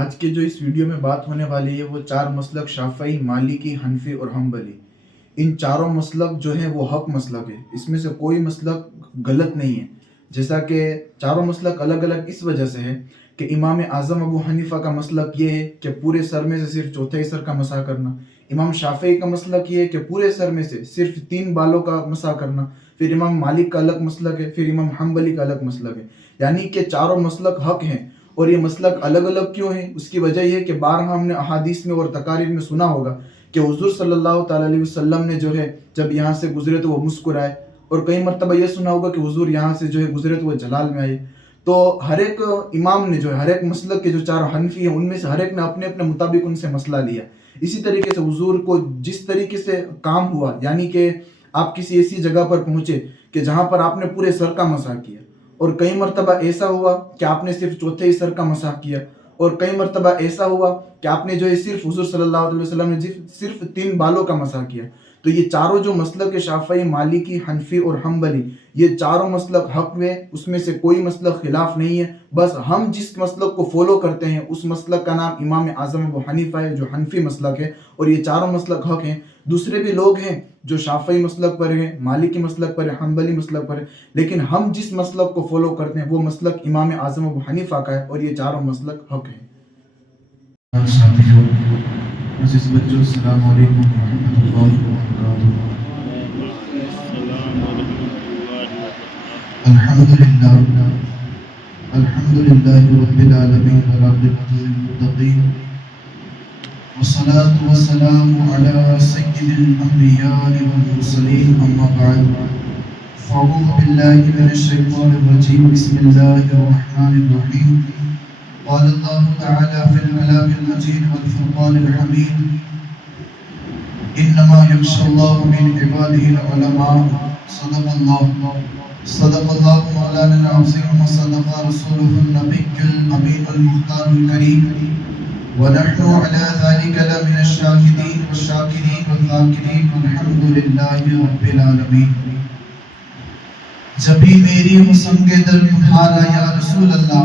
آج کے جو اس ویڈیو میں بات ہونے والی ہے وہ چار مسلک شافعی، مالکی، حنفی اور حنبلی. ان چاروں مسلک جو ہے وہ حق مسلک ہے، اس میں سے کوئی مسلک غلط نہیں ہے. جیسا کہ چاروں مسلک الگ الگ اس وجہ سے ہے کہ امام اعظم ابو حنیفہ کا مسلک یہ ہے کہ پورے سر میں سے صرف چوتھے سر کا مسح کرنا. امام شافعی کا مسلک یہ ہے کہ پورے سر میں سے صرف 3 بالوں کا مسح کرنا. پھر امام مالک کا الگ مسلک ہے، پھر امام حنبلی کا الگ مسلک ہے. یعنی کہ چاروں مسلک حق ہیں. اور یہ مسلک الگ الگ کیوں ہیں؟ اس کی وجہ یہ ہے کہ بارہا ہم نے احادیث میں اور تقاریر میں سنا ہوگا کہ حضور صلی اللہ تعالیٰ علیہ وسلم نے جو ہے جب یہاں سے گزرے تو وہ مسکرائے، اور کئی مرتبہ یہ سنا ہوگا کہ حضور یہاں سے جو ہے گزرے تو وہ جلال میں آئے. تو ہر ایک امام نے جو ہے ہر ایک مسلک کے جو 4 حنفی ہیں ان میں سے ہر ایک نے اپنے اپنے مطابق ان سے مسئلہ لیا. اسی طریقے سے حضور کو جس طریقے سے کام ہوا، یعنی کہ آپ کسی ایسی جگہ پر پہنچے کہ جہاں پر آپ نے پورے سر کا مسح کیا، اور کئی مرتبہ ایسا ہوا کہ آپ نے صرف چوتھے سر کا مسح کیا، اور کئی مرتبہ ایسا ہوا کہ آپ نے جو ہے صرف حضور صلی اللہ علیہ وسلم نے صرف 3 بالوں کا مسح کیا. تو یہ چاروں جو مسلک شافعی، مالکی، حنفی اور حنبلی، یہ چاروں مسلک حق میں، اس میں سے کوئی مسلک خلاف نہیں ہے. بس ہم جس مسلک کو فالو کرتے ہیں اس مسلک کا نام امام اعظم ابو حنیفہ ہے، جو حنفی مسلک ہے، اور یہ چاروں مسلک حق ہیں. دوسرے بھی لوگ ہیں جو شافعی مسلک پر ہیں، مالکی مسلک پر ہیں، حنبلی مسلک پر ہیں، لیکن ہم جس مسلک کو فالو کرتے ہیں وہ مسلک امام اعظم ابو حنیفہ کا ہے، اور یہ چاروں مسلک حق ہیں. بچوں السلام علیکم ورحمۃ اللہ وبرکاتہ. الحمد للہ رب العالمین والعاقبۃ للمتقین، والصلاة والسلام علی سید الانبیاء والمرسلین، اما بعد فاعوذ باللہ من الشیطان الرجیم، بسم اللہ الرحمن الرحیم. قال اللہ تعالی فی الکلام المجید والفرقان الحمید، انما یخشی اللہ من عباده العلماء. صدق اللہ مولانا العظیم وصدق رسولہ النبی الامین المختار الکریم، ونحن على ذلك لمن الشاهدين والشاكرين والذاكرين والحمد لله رب العالمين. جبھی میری حسن کے در تمہارا یا رسول اللہ،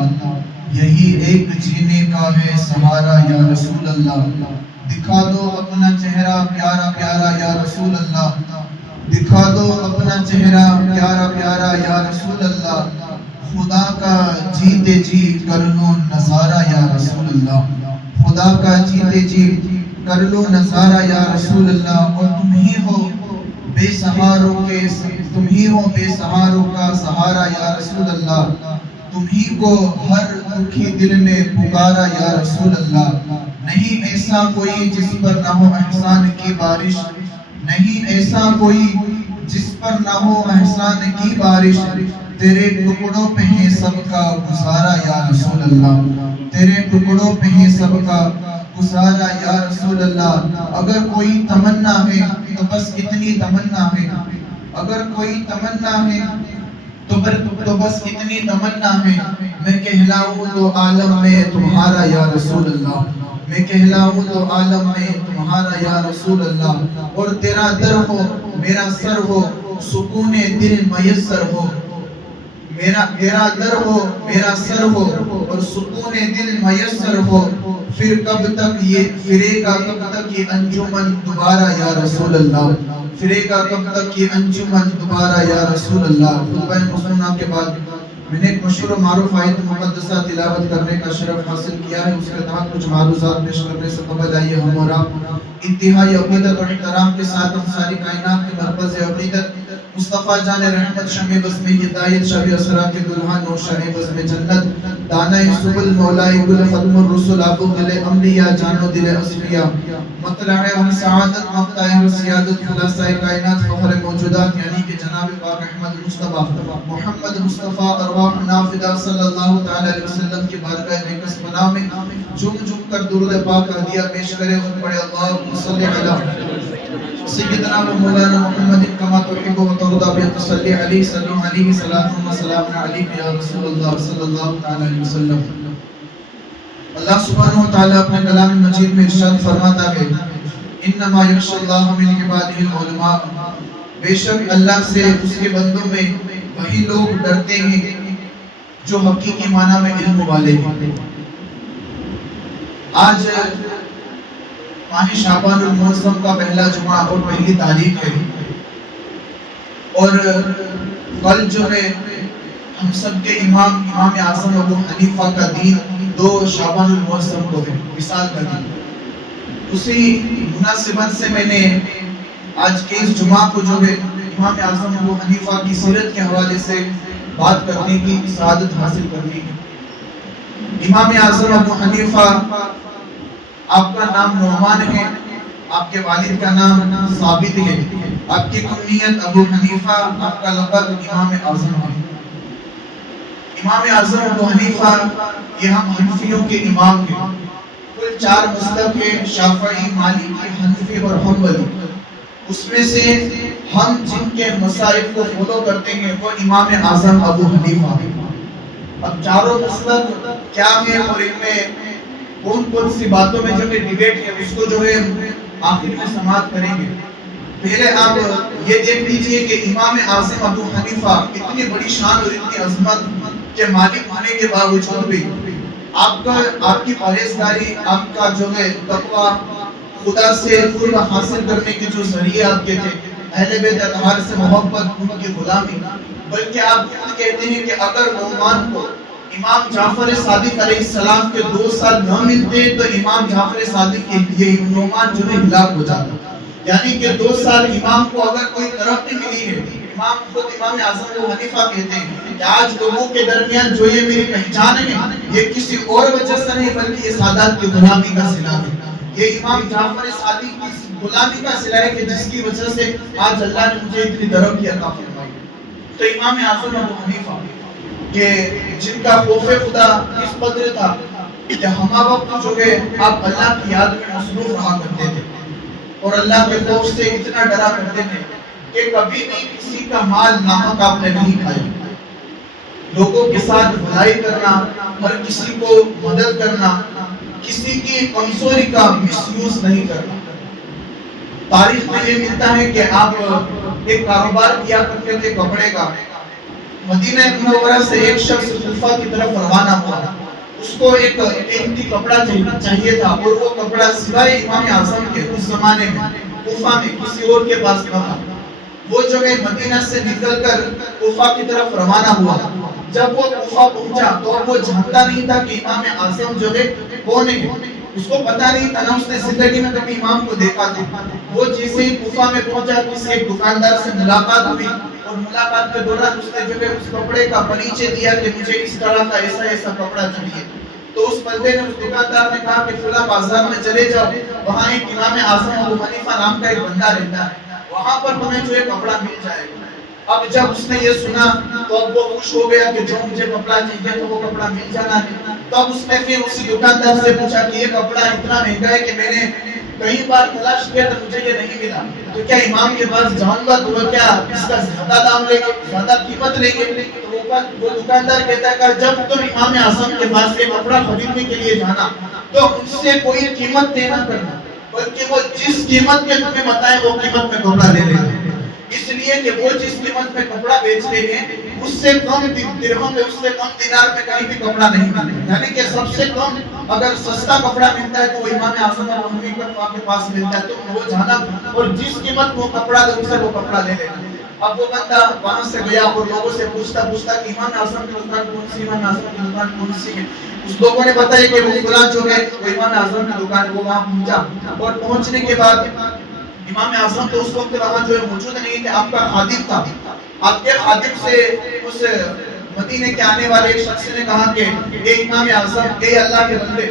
یہی ایک جینے کا ہے سہارا یا رسول اللہ. دکھا دو اپنا چہرہ پیارا پیارا یا رسول اللہ، دکھا دو اپنا چہرہ پیارا پیارا یا رسول اللہ. خدا کا جیتے جی کر لو نظارہ یا رسول اللہ، خدا کا جیتے جی کر لو نظارہ یا رسول اللہ. اور تم ہی ہو بے سہاروں کا سہارا یا رسول اللہ. تم ہی کو ہر دکھی دل میں پکارا یا رسول اللہ. نہیں ایسا کوئی جس پر نہ ہو احسان کی بارش، نہیں ایسا کوئی جس پر نہ ہو احسان کی بارش. تیرے ٹکڑوں پہ ہے سب کا گزارا یا رسول اللہ، تیرے ٹکڑوں پہ ہے سب کا گزارا یا رسول اللہ. اگر کوئی تمنا ہے تو بس اتنی تمنا ہے، اگر کوئی تمنا ہے تو بس اتنی تمنا ہے، میں کہلاؤں تو عالم میں تمہارا یا رسول اللہ، میں کہلاؤں تو عالم میں تمہارا یا رسول اللہ. اور تیرا در ہو میرا سر ہو، سکون دل میسر ہو. میرا در ہو میرا سر ہو اور سکون دل میسر ہو. پھر کب تک یہ پھرے گا کب تک یہ انجمن دوبارہ یا رسول اللہ، پھرے گا کب تک یہ انجمن دوبارہ یا رسول اللہ. خطبہ مسنونہ کے بعد میں نے ایک مشہور و معروف آیت مقدسہ تلاوت کرنے کا شرف حاصل کیا ہے. اس کے تحت کچھ معروضات پیش کرنے سے قبل آئیے ہم اور آپ انتہائی عقیدت اور احترام کے ساتھ ہم ساری کائنات کے مرکز عقیدت مصطفیٰ جان رحمت شمع بزم ہدایت شب اسرا کے دلہن و شاہ بزم جنت دانہ سبل مولائے گل ختم الرسل ابو دل انبیاء جانو دل اصفیاء مطلع ہم سعادت مقطع ہم سیادت خلاصہ کائنات فخر موجودات یعنی کہ جناب پاک احمد مصطفیٰ محمد مصطفیٰ ارواح نافدہ صلی اللہ تعالی علیہ وسلم کی بارگاہ نیکس پناہ میں جھوم جھوم کر درود پاک ہدیہ پیش کرے اور پڑھے اللہم صلی علی سیدنا و مولانا محمد کما تحب و ترضى بأن تصلي عليه صلوا عليه صلاة وسلام عليك يا رسول الله صلی اللہ تعالی علیہ وسلم. اللہ سبحانہ و تعالی اپنے کلام مجید میں ارشاد فرماتا ہے انما یخشی اللہ من عباده العلماء، بے شک اللہ سے اس کے بندوں میں وہی لوگ ڈرتے ہیں جو حقیقی معنی میں علم والے ہیں. آج ماہ شعبان المعظم کا پہلا جمعہ اور پہلی تاریخ ہے، اور کل جو ہے ہم سب کے امام اعظم ابو حنیفہ کا دین 2 شعبان المعظم کو ہے، وصال کا دن۔ اسی مناسبت سے میں نے آج کے اس جمعہ کو جو ہے امام اعظم ابو حنیفہ کی سیرت کے حوالے سے بات کرنے کی سعادت حاصل کرنی ہے۔ امام اعظم ابو حنیفہ، آپ کا نام نعمان ہے، آپ کے والد کا نام ثابت ہے، آپ کی کنیت ابو حنیفہ، آپ کا لقب امام اعظم ہے۔ امام اعظم ابو حنیفہ یہ ہم حنفیوں کے امام ہیں۔ کل 4 مذہب ہیں، شافعی، مالکی، حنفی اور حنبلی۔ اس میں سے ہم جن کے مسائل کو فالو کرتے ہیں وہ امام اعظم ابو حنیفہ ہیں۔ اب چاروں مذہب کیا ہیں اور ان میں کون کون سی باتوں میں جو ڈیبیٹ ہے اس کو جو ہے آخر میں سماعت کریں گے۔ پہلے آپ یہ دیکھ لیجئے کہ امام اعظم ابو حنیفہ اتنی بڑی شان اور اتنی عظمت کے مالک ہونے کے باوجود بھی آپ کی پرہیزگاری، آپ کا جو ہے تقویٰ، خدا سے قرب حاصل کرنے کے جو ذریعے آپ کے تھے، اہل بیت اطہار سے محبت، ان کی غلامی، بلکہ آپ خود کہتے ہیں کہ اگر نعمان کو امام جعفر صادق علیہ السلام کے 2 سال نہ ملتے تو امام جعفر صادق کے لیے نعمان جو ہے ہلاک ہو جاتا۔ یعنی کہ 2 سال امام کو اگر کوئی ترقی ملی ہے، امام خود امام اعظم ابو حنیفہ کہتے ہیں کہ آج لوگوں کے درمیان جو یہ میری پہچان ہے یہ کسی اور وجہ سے نہیں بلکہ یہ سادات کی غلامی کا صلہ ہے۔ یہ امام جعفر صادق کی غلامی کا صلہ ہے کہ جس کی وجہ سے آج اللہ نے مجھے اتنی ترقی عطا فرمائی۔ تو امام اعظم ابو حنیفہ کہ جن کا خوف خدا اس قدر تھا کہ ہمہ وقت جو ہے آپ اللہ کی یاد میں مصروف رہا کرتے تھے اور اللہ کے خوف سے اتنا ڈرا کرتے تھے کہ کبھی بھی کسی کا مال ناحق آپ نے نہیں کھایا۔ لوگوں کے ساتھ بھلائی کرنا، ہر کسی کو مدد کرنا، کسی کی کمزوری کا مس یوز نہیں کرنا۔ تاریخ میں یہ ملتا ہے کہ آپ ایک کاروبار کیا کرتے تھے کپڑے کا۔ مدینہ منورہ سے ایک شخص کوفہ کی طرف روانہ ہوا، اس کو ایک قیمتی کپڑا چاہیے تھا اور وہ کپڑا سوائے امام اعظم کے اس زمانے میں کوفہ میں کسی اور کے پاس نہ تھا۔ وہ جو ہے مدینہ سے نکل کر کوفہ کی طرف روانہ ہوا۔ جب وہ کوفہ پہنچا تو وہ جانتا نہیں تھا کہ امام اعظم جو ہے کون ہے، اس کو پتا نہیں تھا، نہ اس نے زندگی میں کبھی امام کو دیکھا تھا۔ وہ جیسے ہی کوفہ میں پہنچا کسی ایک دکاندار سے ملاقات ہوئی اور ملاقات کے دوران اس نے جو ہے اس کپڑے کا پریچے دیا کہ مجھے اس طرح کا ایسا کپڑا چاہیے۔ تو اس بندے نے اس دکاندار نے کہا کہ فلاں بازار میں چلے جاؤ، وہاں ایک امام اعظم ابو حنیفہ نام کا ایک بندہ رہتا ہے، وہاں پر تمہیں جو ہے کپڑا مل جائے گا۔ اب جب اس نے یہ سنا تو اب وہ خوش ہو گیا کہ جو مجھے کپڑا چاہیے تو وہ کپڑا مل جانا ہے۔ تب اس نے پھر اسی دکاندار سے پوچھا کہ یہ کپڑا اتنا مہنگا ہے کہ میں نے کئی بار تلاش کیا تو مجھے یہ نہیں ملا، تو کیا امام کے پاس جاؤں گا تو وہ کیا اس کا زیادہ دام لیں گے، زیادہ قیمت لیں گے؟ وہ دکاندار کہتا ہے کہ جب تم امام اعظم کے پاس یہ کپڑا خریدنے کے لیے جانا تو ان سے کوئی قیمت طے نہ کرنا، بلکہ وہ جس قیمت میں تمہیں بتائیں وہ قیمت میں کپڑا لے لینا۔ اس لیے کہ وہ جس قیمت میں کپڑا بیچتے ہیں اس سے کم درہم میں، اس سے کم دینار میں کہیں بھی کپڑا نہیں ملے۔ یعنی کہ سب سے کم اگر سستا کپڑا ملتا ہے تو وہ امام اعظم ابو حنیفہ کے پاس ملتا ہے، تو وہ جانا اور جس قیمت وہ کپڑا دے اسے وہ کپڑا لے لینا۔ اب وہ بندہ وہاں سے گیا اور لوگوں سے پوچھتا کہ امام اعظم کی دکان کون سی، امام اعظم کی دکان کون سی ہے؟ اس لوگوں نے بتایا کہ وہ فلاں جو ہے وہ امام اعظم کی دکان ہے۔ وہ وہاں پہنچا اور پہنچنے کے بعد امام اعظم تو اس وقت وہاں جو ہے موجود نہیں تھے، آپ کا خادم تھا۔ آپ کے خادم سے اس مدینے کے آنے والے ایک شخص نے کہا کہ اے امام اعظم، اے اللہ کے بندے،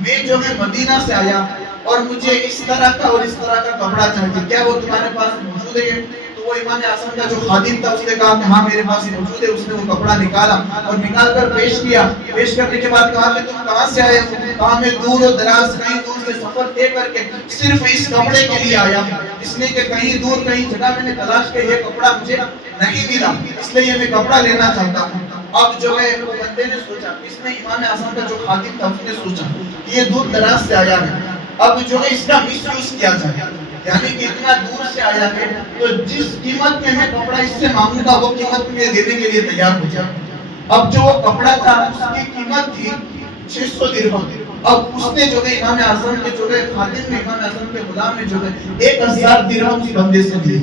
میں جو ہے مدینہ سے آیا اور مجھے اس طرح کا اور اس طرح کا کپڑا چاہیے، کیا وہ تمہارے پاس موجود ہے؟ تو وہ امام اعظم کا جو خادم تھا اس نے کہا کہ ہاں میرے پاس موجود ہے۔ اس نے وہ کپڑا نکالا اور نکال کر پیش کیا۔ پیش کرنے کے بعد کہا کہ تم کہاں سے آئے ہو؟ کہا میں دور و دراز کہیں دور سے سفر طے کر کے صرف اس کپڑے کے لیے آیا ہوں، اس لیے کہ کہیں دور کہیں جگہ میں نے تلاش کیا، یہ کپڑا مجھے نہیں ملا، اس لیے میں کپڑا لینا چاہتا ہوں۔ اب جو ہے وہ بندے نے سوچا، اس نے امام اعظم کا جو خادم تھا اس نے سوچا یہ دور دراز سے آیا ہے، اب جو ہے اس کا مس یوز کیا جائے، یعنی کہ اتنا دور سے آیا ہے تو جس قیمت میں میں کپڑا اس سے مانگوں گا وہ قیمت میں دینے کے لیے تیار ہو جائے۔ اب جو وہ کپڑا تھا اس کی قیمت تھی 600 درہم، اب اس نے جو ہے امام اعظم کے جو ہے خادم نے امام اعظم کے غلام نے جو ہے 1000 درہم اس بندے سے لیے.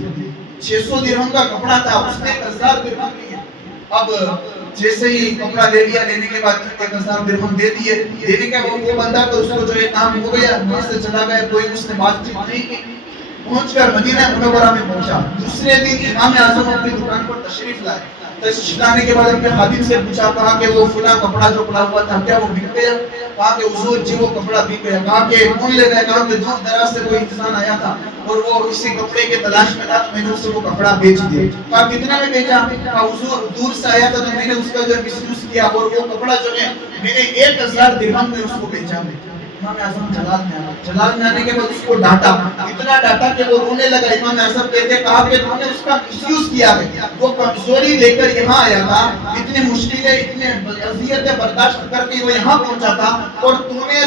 600 درہم کا کپڑا تھا, اس نے 1000 درہم لیے. اب جیسے ہی کپڑا لے لیا, لینے کے بعد 1000 درہم دے دیے. دینے کے بعد وہ بندہ تو اس کو جو ہے کام ہو گیا, وہاں سے چلا گیا, کوئی اس نے بات چیت نہیں کی. پہنچ کر مدینہ منورہ میں پہنچا. دوسرے دن امام اعظم اپنی دکان پر تشریف لائے. تشریف لانے کے بعد اپنے خادم سے پوچھا, کہا کہ وہ فلاں کپڑا جو پڑا ہوا تھا کیا وہ بک گیا؟ کہا کہ حضور جی وہ کپڑا بک گیا. کہا کہ کون لے گیا؟ کہا کہ دور دراز سے کوئی انسان آیا تھا اور وہ اسی کپڑے کے تلاش میں تھا, تو میں نے اسے وہ کپڑا بیچ دیا. کہا کتنے میں بیچا؟ کہا حضور دور سے آیا تھا تو میں نے اس کا جو ہے مس یوز کیا اور وہ کپڑا جو ہے میں نے 1000 درہم میں اس کو بیچا. امام اعظم جلال میں آنے کے بعد اس کو ڈانٹا, اتنا ڈانٹا کہ وہ رونے لگا. امام اعظم کہتے, کہا کہ تم نے اس کا مس یوز کیا ہے. وہ کمزوری لے کر یہاں آیا تھا, اتنی مشکلیں اتنے اذیتیں برداشت کر کے وہ یہاں پہنچا تھا, اور تم نے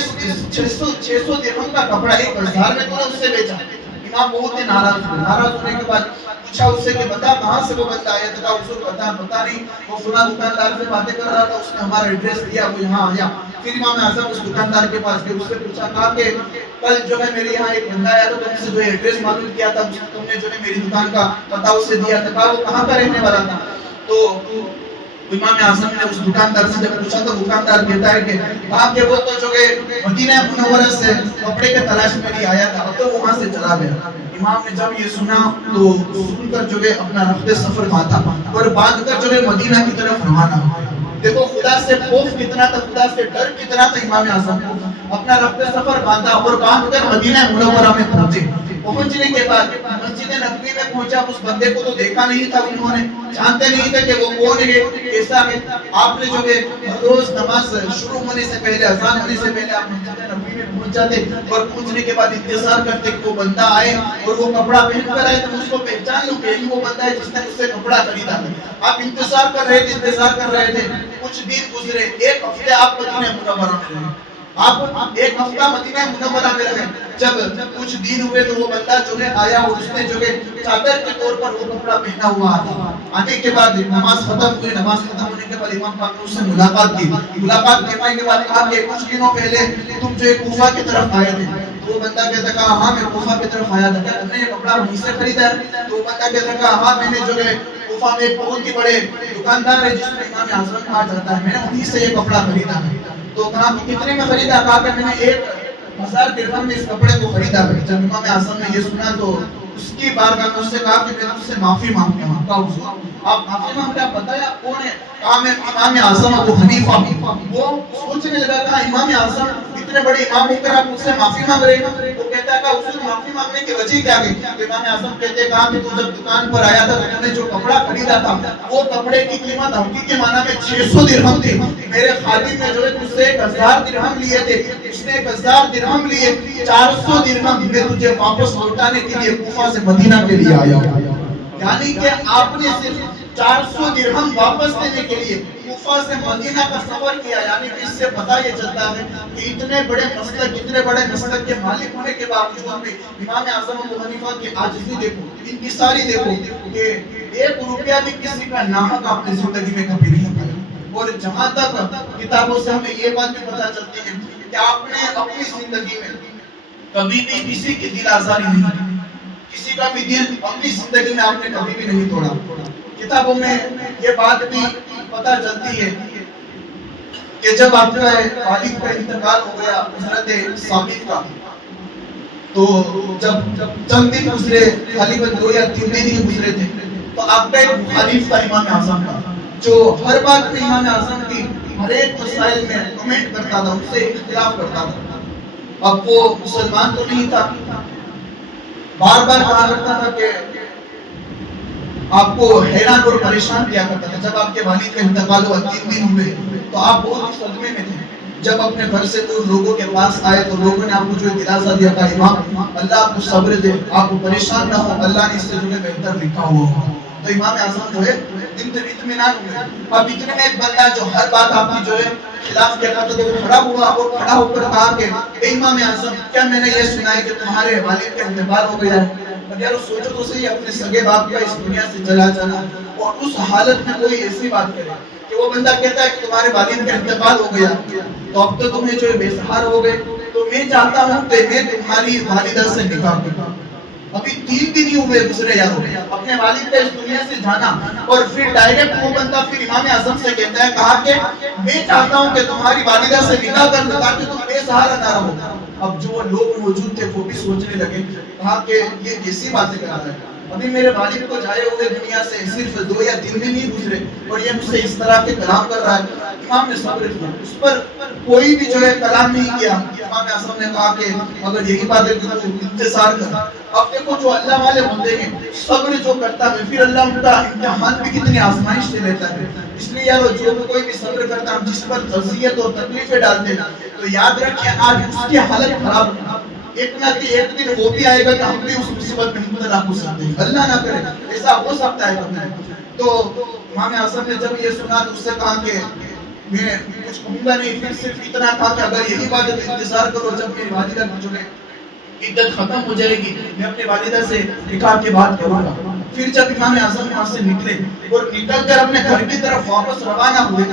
600 درہم کا کپڑا 1000 میں تو نے اس سے بیچا. امام بہت ہی ناراض ہوئے. ناراض ہونے کے بعد پوچھا اس سے کہ بتا کہاں سے وہ بندہ آیا تھا؟ حضور پتا نہیں, وہ فلاں دکاندار سے باتیں کر رہا تھا, اس نے ہمارا ایڈریس دیا, وہ یہاں آیا. پھر امام اعظم اس دکاندار کے پاس گئے, اس سے پوچھا, کہا کہ کل جو ہے میرے یہاں ایک بندہ آیا تھا, تم سے جو ہے ایڈریس معلوم کیا تھا, تم نے جو ہے میری دکان کا پتہ اسے دیا تھا. کہا وہ کہاں کا رہنے والا تھا؟ تو امام اعظم نے اس دکاندار سے جب پوچھا تو دکاندار کہتا ہے کہ کہا کہ وہ تو جو ہے مدینہ منورہ سے کپڑے کے تلاش میں نہیں آیا تھا, تو وہاں سے چلا گیا. امام نے جب یہ سنا تو سن کر جو ہے اپنا رخت سفر باندھا اور باندھ کر جو ہے مدینہ کی طرف روانہ ہو. دیکھو خدا سے خوف کتنا تھا, خدا سے ڈر کتنا تھا امام اعظم کو. اپنا رخت سفر باندھا اور باندھ کر مدینہ منورہ میں پہنچے. پہنچنے کے بعد مسجد نبوی میں پہنچا. اس بندے کو تو دیکھا نہیں تھا, انہوں نے جانتے نہیں تھے کہ وہ کون ہے, کیسا ہے. آپ نے جو ہے روز نماز شروع ہونے سے پہلے, اذان ہونے سے پہلے آپ مسجد نبوی میں پہنچ جاتے اور پہنچنے کے بعد انتظار کرتے کہ وہ بندہ آئے اور وہ کپڑا پہن کر آئے تو اس کو پہچان لو کہ یہی وہ بندہ ہے جس نے اس سے کپڑا خریدا ہے. آپ انتظار کر رہے تھے. کچھ دن گزرے, 1 ہفتے آپ مدینہ منورہ میں رہے. آپ 1 ہفتہ مدینہ منورہ میں رہے. جب کچھ دن ہوئے تو وہ بندہ جو ہے آیا اور اس نے جو ہے چادر کے طور پر وہ کپڑا پہنا ہوا تھا. آنے کے بعد نماز ختم ہوئی. نماز ختم ہونے کے بعد امام پاک نے اس سے ملاقات کی. ملاقات کرنے کے بعد کہا کہ کچھ دنوں پہلے تم جو ہے کوفہ کی طرف آئے تھے. تو وہ بندہ کہتا کہا ہاں میں کوفہ کی طرف آیا تھا. کیا تم نے یہ کپڑا وہیں سے خریدا ہے؟ تو وہ بندہ کہتا کہا ہاں میں نے جو ہے کوفہ میں ایک بہت ہی بڑے دکاندار ہے جس میں امام اعظم کہا جاتا ہے, میں نے وہیں سے یہ کپڑا خریدا ہے. تو کہا کہ کتنے میں خریدا؟ کہا کہ میں نے 1000 درہم میں اس کپڑے کو خریدا ہے. جب امام اعظم نے یہ سنا تو اس کی بارگاہ میں اس سے کہا کہ میں تم سے معافی مانگتا ہوں. کہا حضور آپ معافی مانگتے ہیں, آپ بتائیں آپ کون ہیں؟ کہا میں امام اعظم ابو حنیفہ. وہ سوچنے لگا تھا امام اعظم اتنے بڑے امام ہو کر آپ مجھ سے معافی مانگ رہے ہیں. تو کہتا ہے کہ حضور معافی مانگنے کی وجہ کیا ہے؟ امام اعظم کہتے ہیں کہا کہ تو جب دکان پر آیا تھا تو نے جو کپڑا خریدا تھا وہ کپڑے کی قیمت حقیقی معنی میں 600 درہم تھی. میرے خادم نے جو ہے تجھ سے 1000 درہم لیے تھے. اس نے 1000 درہم لیے, 400 درہم میں تجھے واپس لوٹانے کے لیے کوفہ سے مدینہ کے لیے آیا. یعنی کہ آپ نے صرف 400 درہم واپس دینے کے لیے کوفہ سے مدینہ کا سفر کیا. یعنی کہ اس سے پتہ یہ چلتا ہے کہ اتنے بڑے مسلک کے مالک ہونے کے باوجود بھی امام اعظم ابو حنیفہ کی عاجزی دیکھو, انکساری دیکھو کہ 1 روپیہ بھی کسی کا ناحق اپنی زندگی میں کبھی نہیں کیا. اور جہاں تک کتابوں سے ہمیں یہ بات بھی پتہ چلتی ہے کہ آپ نے اپنی زندگی میں کبھی بھی کسی کی دل آزاری نہیں کی, کسی کا بھی دل اپنی زندگی میں آپ نے کبھی بھی نہیں توڑا. کتابوں میں یہ بات بھی پتہ چلتی ہے کہ جب آپ کا والد کا انتقال ہو گیا حضرت ثابت کا, تو جب چند دن گزرے, غالباً 2 یا 3 دن ہی گزرے تھے, تو آپ کا ایک مخالف تھا امام اعظم کا, جو ہر بات میں امام اعظم کی ہر ایک مسائل میں کمنٹ کرتا تھا, اس سے اختلاف کرتا تھا. اب وہ مسلمان تو نہیں تھا, بار بار کہا کرتا تھا کہ آپ کو حیران اور پریشان کیا کرتا تھا. جب آپ کے والد کا انتقال ہوا 3 دن ہوئے تو آپ بہت صدمے میں تھے. جب اپنے گھر سے دور لوگوں کے پاس آئے تو لوگوں نے آپ کو جو دلاسا دیا تھا امام اللہ آپ کو صبر دے, آپ کو پریشان نہ ہو, اللہ نے اس سے جو ہے بہتر لکھا ہوا. تو امام اعظم جو ہے اطمینان ہوئے. اب اتنے میں ایک بندہ جو ہر بات آپ کی جو ہے خلاف کہتا تھا تو وہ کھڑا ہوا اور کھڑا ہو کر کہا کہ اے امام اعظم کیا میں نے یہ سنا ہے کہ تمہارے والد کا انتقال ہو گیا ہے؟ اگر سوچو تو صحیح, اپنے سگے باپ کا اس دنیا سے چلا جانا اور اس حالت میں کوئی ایسی بات کرے کہ وہ بندہ کہتا ہے کہ تمہارے والد کا انتقال ہو گیا تو اب تو تمہیں جو بے سہارا ہو گئے، تو میں چاہتا ہوں کہ میں تمہاری والدہ سے نکاح کروں۔ ابھی 3 دن ہی ہوئے گزرے یارو، اپنے والد کا اس دنیا سے جانا، اور پھر ڈائریکٹ وہ بندہ پھر امام اعظم سے کہتا ہے، کہا کہ میں چاہتا ہوں کہ تمہاری والدہ سے نکاح کر لو تاکہ تم بے سہارا نہ رہو۔ اب جو لوگ موجود تھے وہ بھی سوچنے لگے، کہا کہ یہ کیسی باتیں کر رہا ہے، ابھی میرے والد کو جائے ہوئے دنیا سے صرف 2 یا 3 دن ہی گزرے اور یہ مجھ سے اس طرح کے کلام کر رہا ہے۔ امام نے صبر کیا، اس پر کوئی بھی جو ہے کلام نہیں کیا۔ امام اعظم نے کہا کہ اگر یہی بات ہے تو انتظار کر۔ اب دیکھو جو اللہ والے ہوتے ہیں، صبر جو کرتا ہے پھر اللہ ان کا امتحان بھی کتنی آزمائش سے لیتا ہے۔ اس لیے یارو جو کوئی بھی صبر کرتا ہے، جس پر اذیت اور تکلیفیں ڈالتے ہیں، تو یاد رکھیے آج اس کی حالت خراب ہے، ایک نہ ایک دن وہ بھی آئے گا کہ ہم بھی اس مصیبت میں مبتلا ہو سکتے ہیں، اللہ نہ کرے ایسا ہو سکتا ہے کبھی۔ تو امام اعظم نے جب یہ سنا تو اس سے کہا کہ میں کچھ کہوں گا نہیں، پھر صرف اتنا کہا کہ اگر یہی بات ہے تو انتظار کرو، جب میری والدہ کی جو ہے عدت ختم ہو جائے گی میں اپنے والدہ سے نکاح کی بات کروں گا۔ پھر جب امام اعظم وہاں سے نکلے اور نکل کر اپنے گھر کی طرف واپس روانہ ہوئے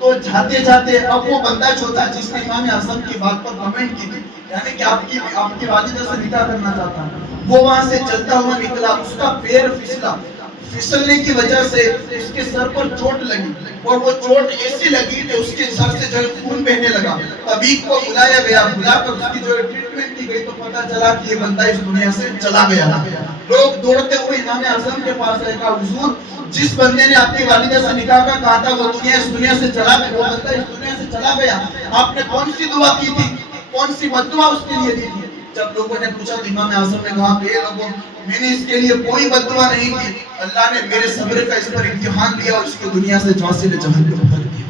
تو جاتے جاتے اب وہ بندہ جو تھا جس نے امام اعظم کی بات پر کمنٹ کی تھی، یعنی کہ آپ کی والدہ سے نکاح کرنا چاہتا ہوں، وہ وہاں سے چلتا ہوا نکلا، اس کا پیر پھسلا، پھسلنے کی وجہ سے اس کے سر پر چوٹ لگی اور وہ چوٹ ایسی لگی کہ اس کے سر سے جو خون بہنے لگا۔ طبیب کو بلایا گیا، بلا کر اس کی جو ٹریٹمنٹ کی گئی تو پتہ چلا کہ یہ بندہ اس دنیا سے چلا گیا۔ لوگ دوڑتے ہوئے امام اعظم کے پاس آئے، کہا حضور جس بندے نے آپ کی والدہ سے نکاح کا کہا تھا وہ اس دنیا سے چلا گیا، وہ بندہ اس دنیا سے چلا گیا، آپ نے کون سی دعا کی تھی، کون سی بددعا اس کے لیے دی تھی؟ جب لوگوں نے پوچھا تو امام اعظم نے کہا کہ لوگوں میں نے اس کے لیے کوئی بددعا نہیں کی، اللہ نے میرے صبر کا اس پر امتحان لیا اور اس کو دنیا سے جھانسی نے جہنم کر دیا۔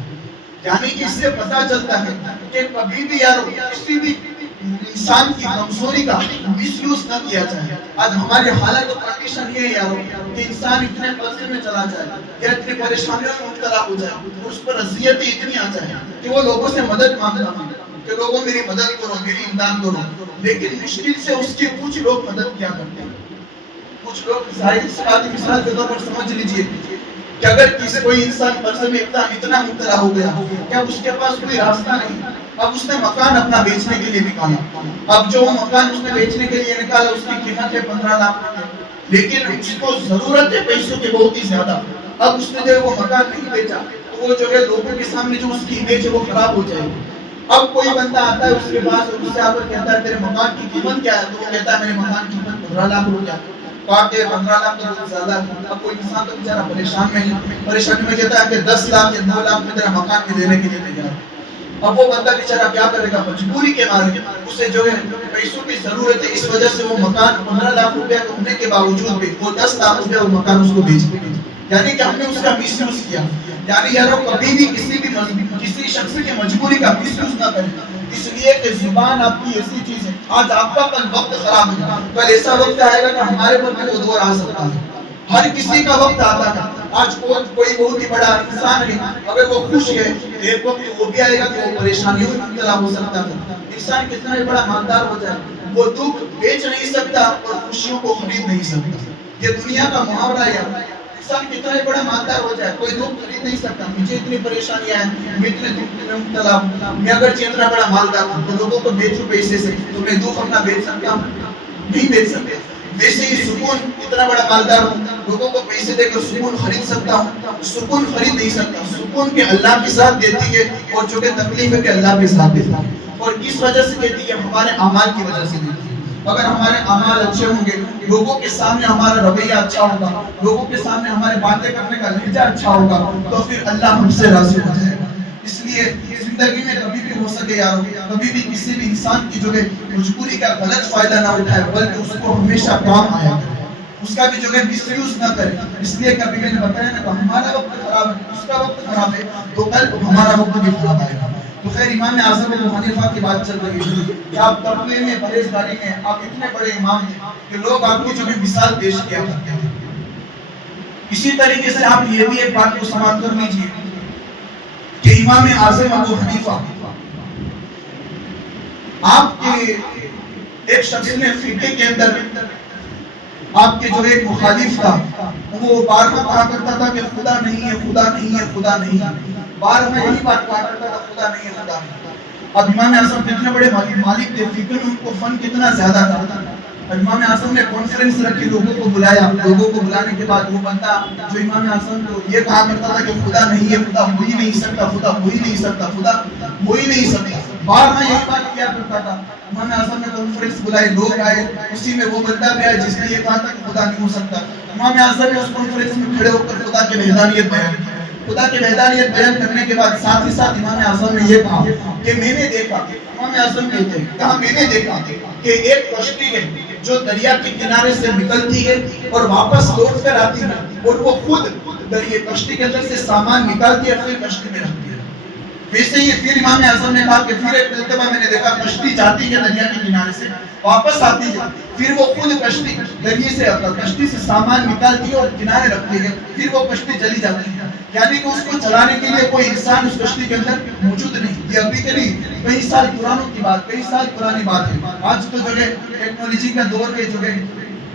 یعنی کہ اس سے پتہ چلتا ہے کہ کبھی بھی یارو کسی بھی انسان کی کمزوری کا مس یوز نہ کیا جائے۔ آج ہماری حالت اور کنڈیشن یہ ہے یارو کہ انسان اتنے قرضے میں چلا جائے یا اتنی پریشانیوں میں مبتلا ہو جائے اور اس پر اذیتیں اتنی آ جائے کہ وہ لوگوں سے مدد مانگتا ہے کہ لوگوں میری مدد کرو، میری امداد کرو، لیکن مشکل سے اس کی کچھ لوگ مدد کیا کرتے ہیں۔ کچھ لوگ ظاہر سی بات مثال کے طور پر سمجھ لیجئے کہ اگر کسی کوئی انسان قرضے میں اتنا مبتلا ہو گیا کہ اب اس کے پاس کوئی راستہ نہیں، اب اس نے مکان اپنا بیچنے کے لیے نکالا، اب جو مکان اس نے بیچنے کے لیے نکالا اس کی قیمت ہے 15 لاکھ روپے، لیکن اس کو ضرورت ہے پیسوں کی بہت ہی زیادہ۔ اب اس نے جو وہ مکان نہیں بیچا تو وہ جو ہے لوگوں کے سامنے جو اس کی امیج ہے وہ خراب ہو جائے گی۔ اب کوئی بندہ آتا ہے اس کے پاس اور اس سے آ کر کہتا ہے تیرے مکان کی قیمت کیا ہے، تو وہ کہتا ہے میرے مکان کی قیمت 15 لاکھ روپیہ۔ کہا کہ 15 لاکھ تو بہت زیادہ ہے۔ اب کوئی انسان تو بیچارہ پریشانی میں کہتا ہے کہ 10 لاکھ یا 9 لاکھ میں تیرا مکان میں دینے کے لیے تیار ہے۔ اب وہ بندہ بیچارہ کیا کرے گا، مجبوری کے مارے اسے جو ہے پیسوں کی ضرورت ہے، اس وجہ سے وہ مکان 15 لاکھ روپیہ ہونے کے باوجود بھی وہ 10 لاکھ روپیہ وہ مکان اس کو بیچ دے، یعنی کہ ہم نے اس کا مس یوز کیا۔ یعنی یارو کبھی بھی کسی شخص کی مجبوری کا مس یوز نہ کریں، اس لیے کہ زبان آپ کی ایسی چیز ہے، آج آپ کا کل وقت خراب ہے، کل ایسا وقت آئے گا کہ ہمارے پر بھی وہ دور آ سکتا ہے۔ ہر کسی کا وقت آتا ہے، آج کوئی بہت ہی بڑا انسان ہے، اگر وہ خوش ہے ایک وقت وہ بھی آئے گا کہ وہ پریشانیوں میں مبتلا ہو سکتا ہے۔ انسان کتنا ہی بڑا مالدار ہو جائے وہ دکھ بیچ نہیں سکتا اور خوشیوں کو خرید نہیں سکتا، یہ دنیا کا محاورہ ہے۔ انسان کتنا ہی بڑا مالدار ہو جائے کوئی دکھ خرید نہیں سکتا، مجھے اتنی پریشانیاں ہیں، میں اتنے دکھ میں مبتلا ہوں، میں اگر اتنا بڑا مالدار ہوں تو لوگوں کو بیچوں پیسے سے تو میں دکھ اپنا بیچ سکتا ہوں، نہیں بیچ سکتے۔ ویسے ہی سکون، اتنا بڑا مالدار ہوں، لوگوں کو پیسے دے کر سکون خرید سکتا ہوں، سکون خرید نہیں سکتا۔ سکون کے اللہ کے ساتھ دیتی ہے اور جو کہ تکلیف ہے کہ اللہ کے ساتھ دیتا ہے، اور کس وجہ سے دیتی ہے، ہمارے اعمال کی وجہ سے دیتی ہے۔ اگر ہمارے اعمال اچھے ہوں گے، لوگوں کے سامنے ہمارا رویہ اچھا ہوگا، لوگوں کے سامنے ہمارے باتیں کرنے کا لہجہ اچھا ہوگا تو پھر اللہ ہم سے راضی ہو جائے گا۔ اس لیے زندگی میں کبھی بھی ہو سکے یارو، کبھی بھی کسی بھی انسان کی جو ہے مجبوری کا غلط فائدہ نہ اٹھائے، بلکہ اس کو ہمیشہ کام آیا کرے، اس کا بھی جو ہے مس یوز نہ کرے۔ اس لیے کبھی میں نے بتایا نا کہ ہمارا وقت خراب ہے، اس کا وقت خراب ہے تو کل ہمارا وقت بھی خراب آئے گا۔ تو خیر امام اعظم ابو حنیفہ کی بات چل رہی ہے کہ آپ تقوی میں، پرہیزگاری میں آپ اتنے بڑے امام ہیں کہ لوگ آپ کی جو ہے مثال پیش کیا کرتے ہیں۔ اسی طریقے سے آپ یہ بھی ایک بات کو سماعت کر لیجیے کہ امام اعظم ابو حنیفہ آپ کے ایک شخص نے فقہ کے اندر آپ کے جو ایک مخالف تھا وہ بار بار کہا کرتا تھا کہ خدا نہیں ہے، خدا نہیں ہے، خدا نہیں ہے۔ بار میں یہی بات کہا کرتا تھا خدا نہیں ہے خدا نہیں. اب امام اعظم کتنے بڑے مالک تھے, فکر ان کو فن کتنا زیادہ تھا. امام اعظم نے کانفرنس رکھی, لوگوں کو بلایا, لوگوں کو بلانے کے بعد وہ بندہ جو امام اعظم کو یہ کہا کرتا تھا کہ خدا نہیں ہے, خدا ہو ہی نہیں سکتا, خدا ہو ہی نہیں سکتا, خدا ہو ہی نہیں سکتا, بار میں یہی بات کیا کرتا تھا. امام اعظم نے کانفرنس بلائی, لوگ آئے, اسی میں وہ بندہ بھی آیا جس نے یہ کہا تھا کہ خدا نہیں ہو سکتا. امام اعظم نے اس کانفرنس میں کھڑے ہو کر خدا کی وحدانیت بیان کی. خدا کی وحدانیت بیان کرنے کے بعد ساتھ ہی ساتھ امام اعظم نے یہ کہا کہ میں نے دیکھا, امام اعظم کہتے ہیں کہا میں نے دیکھا کہ ایک کشتی ہے جو دریا کے کنارے سے نکلتی ہے اور واپس لوٹ کر آتی ہے, اور وہ خود دریا کشتی کے اندر سے سامان نکالتی ہے پھر کشتی میں رکھتی ہے. ویسے ہی پھر امام اعظم نے کہا کہ پھر ایک مرتبہ میں نے دیکھا کشتی جاتی ہے دریا کے کنارے سے, واپس آتی ہے, پھر وہ خود کشتی سے سامان نکالتی ہے اور کنارے رکھتی ہے, پھر وہ کشتی چلی جاتی ہے. یعنی کہ اس کو چلانے کے لیے کوئی انسان اس کشتی کے اندر موجود نہیں. یہ ابھی کے نہیں, کئی سال پرانوں کی بات, کئی سال پرانی بات ہے. آج تو جو ہے ٹیکنالوجی کا دور ہے,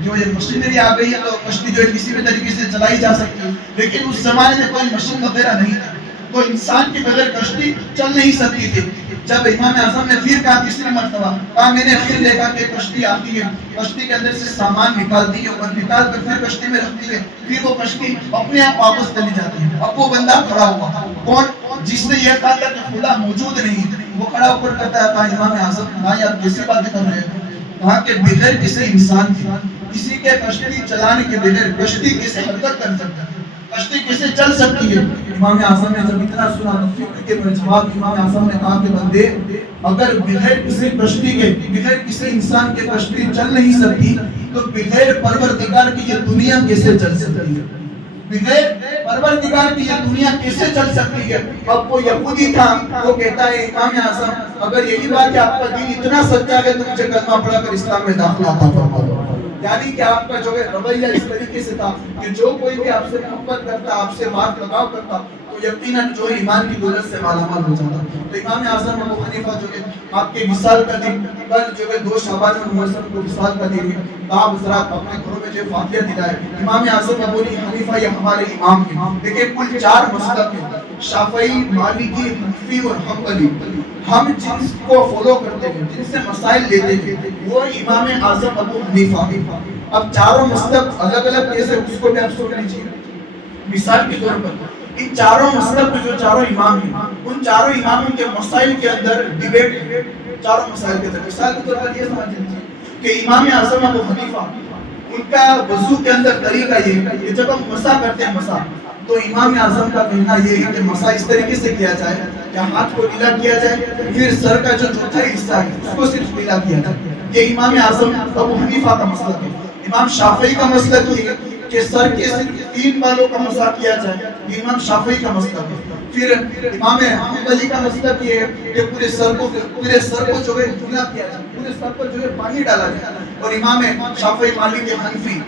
جو یہ مشینری آ گئی ہے تو کشتی جو ہے کسی بھی طریقے سے چلائی جا سکتی ہے, لیکن اس زمانے میں کوئی مشین وغیرہ نہیں تھی, تو انسان کے بغیر کشتی چل نہیں سکتی تھی. جب امام اعظم نے پھر کہا تیسری مرتبہ, کہا میں نے پھر دیکھا کہ کشتی آتی ہے, کشتی کے اندر سے سامان نکالتی ہے اور نکال کر پھر کشتی میں رکھتی ہے, پھر وہ کشتی اپنے آپ واپس چلی جاتی ہے. اب وہ بندہ کھڑا ہوا, کون, جس نے یہ کہا تھا کہ خدا موجود نہیں, وہ کھڑا ہو کر کہتا ہے امام اعظم بھائی آپ کیسی باتیں کر رہے ہیں. کہا کہ بغیر کسی انسان کی, کسی کے کشتی چلانے کے بغیر کشتی کیسے حرکت کر سکتا ہے, کشتی کیسے چل سکتی ہے. امام اعظم نے جب اتنا سنا تو فکر کے جواب امام اعظم نے کہا کہ بندے, اگر بغیر کسی کشتی کے, بغیر کسی انسان کے کشتی چل نہیں سکتی تو بغیر پروردگار کی یہ دنیا کیسے چل سکتی ہے, بغیر پروردگار کی یہ دنیا کیسے چل سکتی ہے. اب وہ یہودی تھا, وہ کہتا ہے امام اعظم اگر یہی بات ہے آپ کا دین اتنا سچا ہے تو مجھے کلمہ پڑھا کر اسلام میں داخلہ عطا فرما دو. یعنی کہ آپ کا جو ہے رویہ اس طریقے سے تھا کہ جو کوئی بھی آپ سے محبت کرتا, آپ سے بات لگاؤ کرتا, تو یقیناً جو ایمان کی دولت سے مالا مال ہو جاتا. تو امام اعظم ابو حنیفہ جو ہے آپ کے وصال کا دن کل جو ہے 2 شعبان المحرم کو وصال کا دن ہے. آپ حضرات اپنے گھروں میں جو فاتحہ دلائے. امام اعظم ابو حنیفہ یہ ہمارے امام ہیں. دیکھیں کل 4 مذہب ہیں, شافعی, مالکی, حنفی اور حنبلی. ہم جن کو فالو کرتے ہیں, جن سے مسائل لیتے ہیں, وہ امام اعظم ابو حنیفہ ہیں. اب چاروں مذہب الگ الگ کیسے, اس کو بھی آپ سن لیجیے. مثال کے طور پر ان چاروں مذہب کے جو چاروں امام ہیں, ان چاروں اماموں کے مسائل کے اندر ڈیبیٹ ہے. چاروں مسائل کے اندر مثال کے طور پر یہ سمجھ لیجیے کہ امام اعظم ابو حنیفہ ان کا وضو کے اندر طریقہ یہ ہے کہ جب ہم مسح کرتے ہیں مسح, تو امام اعظم کا کہنا یہ ہے کہ مسح اس طریقے سے کیا جائے کہ ہاتھ کو گیلا کیا جائے, پھر سر کا جو چوتھا حصہ ہے اس کو صرف گیلا کیا جائے. یہ امام اعظم ابو حنیفہ کا مسلک ہے. امام شافعی کا مسلک یہ ہے کہ سر کے صرف 3 بالوں کا مسح کیا جائے, یہ امام شافعی کا مسلک ہے. پھر امام حنبلی کا مسلک یہ ہے کہ پورے سر کو جو ہے گیلا کیا جائے, پورے سر پر جو ہے پانی ڈالا جائے. اور امام شافعی, مالکی, حنفی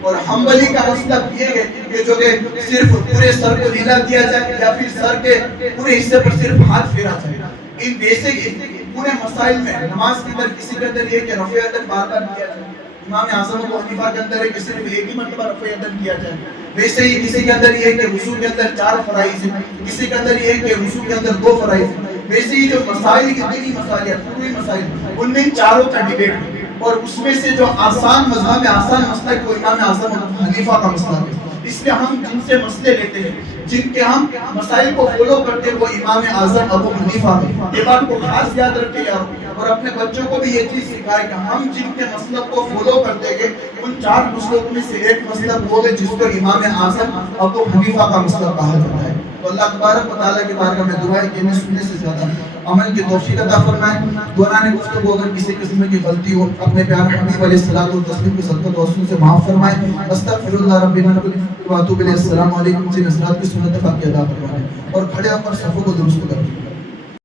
اور حنبلی کا مسلک یہ ہے کہ جو ہے صرف پورے سر کو گیلا کیا جائے یا پھر سر کے پورے حصے پر صرف ہاتھ پھیرا جائے. ان بیسک پورے مسائل میں نماز کے اندر کسی کے اندر یہ کہ رفع یدین بار بار کیا جائے. امام اعظم ابو حنیفہ کے اندر ہے کہ صرف ایک ہی مرتبہ رفع یدین کیا جائے. ویسے ہی کسی کے اندر یہ ہے کہ وضو کے اندر 4 فرائض ہیں, کسی کے اندر یہ ہے کہ وضو کے اندر 2 فرائض ہیں. ویسے ہی جو مسائل کی دینی مسائل ہیں, پوری مسائل, ان میں چاروں کا ڈیبیٹ ہے. اور اس میں سے جو آسان مذہب ہے, آسان مسئلہ ہے, وہ امام اعظم ابو حنیفہ کا مسئلہ ہے. اس لیے ہم جن سے مسئلے لیتے ہیں, جن کے ہم مسائل کو فالو کرتے ہیں, وہ امام اعظم ابو حنیفہ ہیں. یہ بات کو خاص یاد رکھیں یار, اور اپنے بچوں کو بھی یہ چیز سکھائے کہ ہم جن کے مسلک کو فالو کرتے ہیں, ان 4 مسلک میں سے ایک مسلک وہ ہے جس کو امام اعظم ابو حنیفہ کا مسلک کہا جاتا ہے. تو اللہ تبارک و تعالیٰ کی بارگاہ میں دعا ہے کہ ہمیں سننے سے زیادہ عمل کی توفیق عطا فرمائے. دوران گفتگو اگر کسی قسم کی غلطی ہو, اپنے پیارے حبیب علیہ الصلوۃ والتسلیم کی صدقۃ و حسن سے معاف فرمائے. استغفر اللہ ربی من کل واتوب الیہ. السلام علیکم. سے نصرات کی سنت باقی ادا فرمائے اور کھڑے ہو کر صفوں کو درست کر دیں.